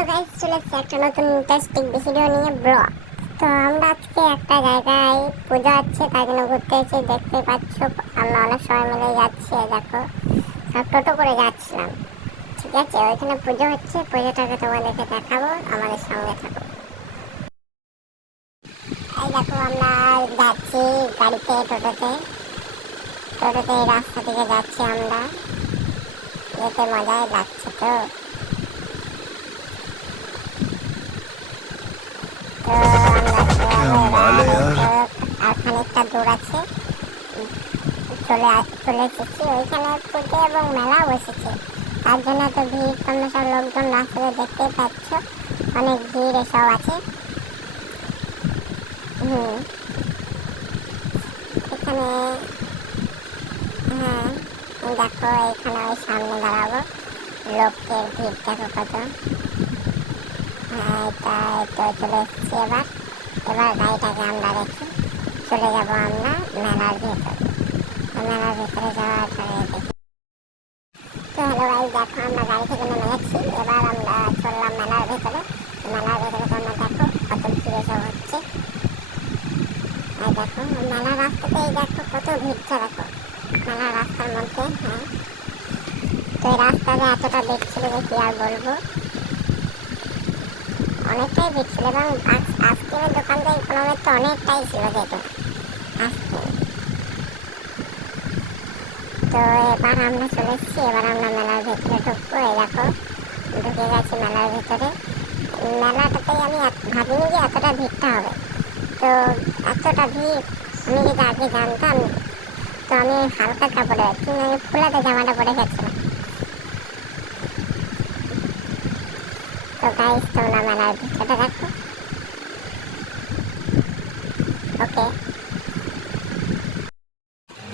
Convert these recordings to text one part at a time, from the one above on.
Hello guys, চলে এসেছি একটা নতুন ইন্টারেস্টিং ভিডিও নিয়ে ব্লগ। তো আমরা আজকে একটা জায়গায় পূজা হচ্ছে, তাই জন্য ঘুরতে এসেছি। দেখতে পাচ্ছ আমরা অনেক সবাই মিলে যাচ্ছি। দেখো সব টোটো করে যাচ্ছিলাম। ঠিক আছে, ওইখানে পুজো হচ্ছে, পুজোটাকে তোমাদেরকে দেখাবো, আমাদের সঙ্গে থাকো। এই দেখো আমরা যাচ্ছি গাড়িতে, টোটোতে এই রাস্তা থেকে যাচ্ছি আমরা। যেতে মজাই লাগছে। তো তো আমরা क्या माल है यार। আর খানিকটা দূর আছে, চলে এসেছি। ওইখানে পুজো এবং মেলা বসেছে, তার জন্য তো ভিড়। তোমরা সব লোকজন রাস্তায় দেখতেই পাচ্ছ, অনেক ভিড় এসব আছে। হুম, এখানে হ্যাঁ দেখো, এখানে ওই সামনে দাঁড়াবো, লোকের ভিড় দেখো কত। হ্যাঁ, এটা তো চলে এসেছি। এবার গাড়িটাকে আমরা রেখে চলে যাবো আমরা মেলার ভেতরে। মেলার ভেতরে যাওয়ার পরে দেখি। তো হ্যালো গাইস, দেখো আমরা গাড়ি থেকে নেমে যাচ্ছি। এবার আমরা চললাম মেলার ভেতরে। মেলার ভেতরে তোমরা দেখো কত ভিড় সব হচ্ছে। আর দেখো মেলার রাস্তাতেই দেখো কত ভিড়টা দেখো, মেলার রাস্তার মধ্যে। হ্যাঁ, তো এই রাস্তাতে এতটা ভিড় ছিল যে কি আর বলবো, অনেকটাই ভিড় ছিল। এবং আইসক্রিমের দোকান থেকে কোনো তো অনেকটাই ছিল যেহেতু আইসক্রিম। তো এবার আমরা চলে এসেছি, এবার আমরা মেলার ভেতরে ঢুকবো। এই দেখো ঢুকে গেছি মেলার ভেতরে। মেলাটাতেই আমি ভাবিনি যে এতটা ভিড়টা হবে। তো এতটা ভিড় আমি যদি আগে জানতাম তো আমি হালকা কাপড়ে, কিন্তু আমি ফুলাতে জামাটা পরে গেছিলাম। তো গাইস তোমরা মেলার ভিতরটা দেখো। ওকে,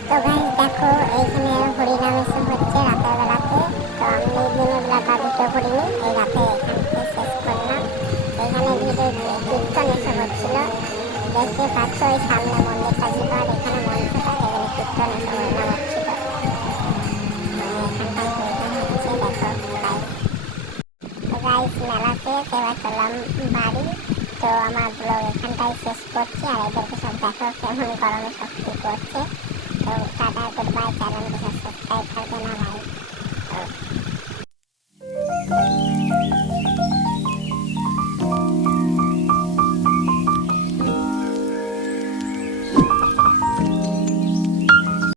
তো গাইস দেখো এইখানে হরিনাম এসব হচ্ছে রাতের বেলাতে। তো আমি দিনের বেলাটা ভিডিও করিনি, এই রাতে এখান থেকে শেষ করলাম। এখানে ভিডিও কীর্তন এসব হচ্ছিল, দেখতে পাচ্ছ। ওই সামনে মন্দিরটা ছিল আর এখানে মঞ্চটা, এখানে কীর্তন এসব হরিনাম হচ্ছিল। এখানটায় কীর্তন হচ্ছে দেখো গাইস। তো গাইস মেলা শেষ, এবার চললাম বাড়ি। তো আমার ব্লগ এখানটাই শেষ করছি। আর এদেরকে সব দেখো কেমন গরমে সব কী করছে। তো টাটা, গুড বাই। চ্যানেলকে সাবস্ক্রাইব করবে না ভাই।